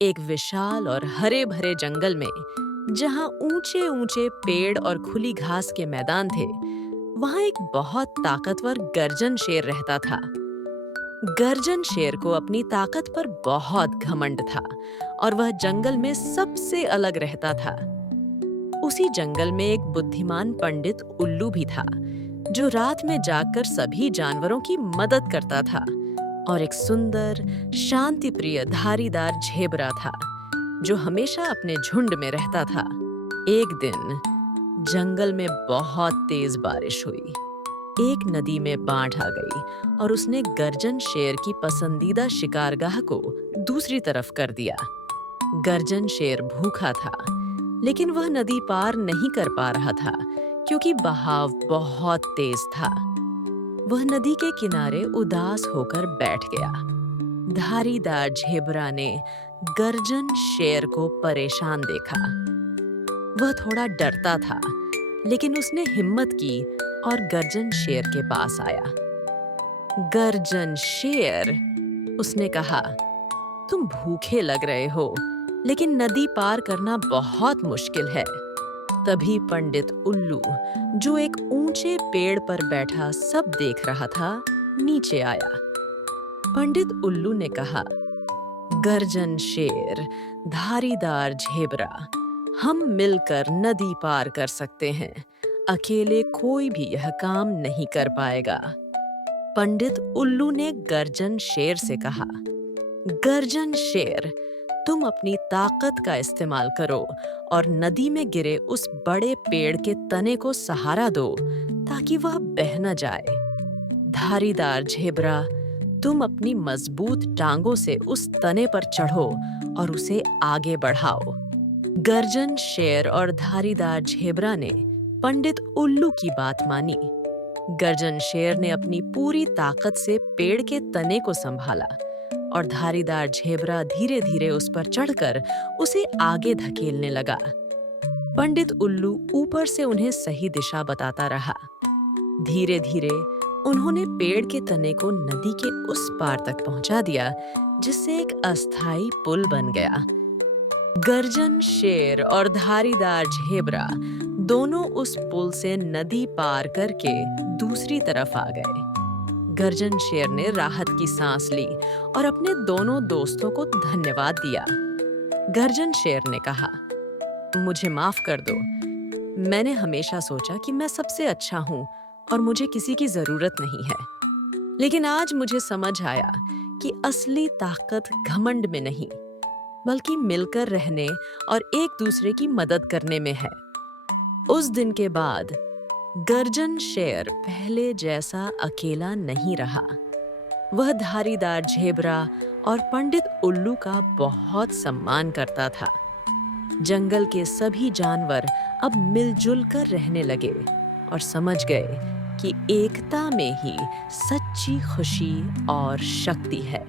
एक विशाल और हरे भरे जंगल में जहां ऊंचे ऊंचे पेड़ और खुली घास के मैदान थे, वहां एक बहुत ताकतवर गर्जन शेर रहता था। गर्जन शेर को अपनी ताकत पर बहुत घमंड था और वह जंगल में सबसे अलग रहता था। उसी जंगल में एक बुद्धिमान पंडित उल्लू भी था, जो रात में जागकर सभी जानवरों की मदद करता था। और एक सुंदर, शांतिप्रिय धारीदार झेबरा था, जो हमेशा अपने झुंड में रहता था। एक दिन जंगल में बहुत तेज बारिश हुई। एक नदी में बाढ़ आ गई और उसने गर्जन शेर की पसंदीदा शिकारगाह को दूसरी तरफ कर दिया। गर्जन शेर भूखा था, लेकिन वह नदी पार नहीं कर पा रहा था क्योंकि बहाव बहुत तेज था। वह नदी के किनारे उदास होकर बैठ गया। धारीदार झेबरा ने गर्जन शेर को परेशान देखा। वह थोड़ा डरता था, लेकिन उसने हिम्मत की और गर्जन शेर के पास आया। गर्जन शेर, उसने कहा, तुम भूखे लग रहे हो, लेकिन नदी पार करना बहुत मुश्किल है। तभी पंडित उल्लू, जो एक ऊंचे पेड़ पर बैठा सब देख रहा था, नीचे आया। पंडित उल्लू ने कहा, गर्जन शेर, धारीदार झेबरा, हम मिलकर नदी पार कर सकते हैं। अकेले कोई भी यह काम नहीं कर पाएगा। पंडित उल्लू ने गर्जन शेर से कहा, गर्जन शेर, तुम अपनी ताकत का इस्तेमाल करो और नदी में गिरे उस बड़े पेड़ के तने को सहारा दो ताकि वह बह न जाए। धारीदार झेबरा, तुम अपनी मजबूत टांगों से उस तने पर चढ़ो और उसे आगे बढ़ाओ। गर्जन शेर और धारीदार झेबरा ने पंडित उल्लू की बात मानी। गर्जन शेर ने अपनी पूरी ताकत से पेड़ के तने को संभाला और धारीदार झेबरा धीरे धीरे उस पर चढ़कर उसे आगे धकेलने लगा। पंडित उल्लू ऊपर से उन्हें सही दिशा बताता रहा। धीरे धीरे उन्होंने पेड़ के तने को नदी के उस पार तक पहुंचा दिया, जिससे एक अस्थायी पुल बन गया। गर्जन शेर और धारीदार झेबरा दोनों उस पुल से नदी पार करके दूसरी तरफ आ गए। गर्जन शेर ने राहत की सांस ली और अपने दोनों दोस्तों को धन्यवाद दिया। गर्जन शेर ने कहा, मुझे माफ कर दो। मैंने हमेशा सोचा कि मैं सबसे अच्छा हूँ और मुझे किसी की जरूरत नहीं है। लेकिन आज मुझे समझ आया कि असली ताकत घमंड में नहीं, बल्कि मिलकर रहने और एक दूसरे की मदद करने में है। उस दिन के बाद गर्जन शेर पहले जैसा अकेला नहीं रहा। वह धारीदार झेबरा और पंडित उल्लू का बहुत सम्मान करता था। जंगल के सभी जानवर अब मिलजुल कर रहने लगे और समझ गए कि एकता में ही सच्ची खुशी और शक्ति है।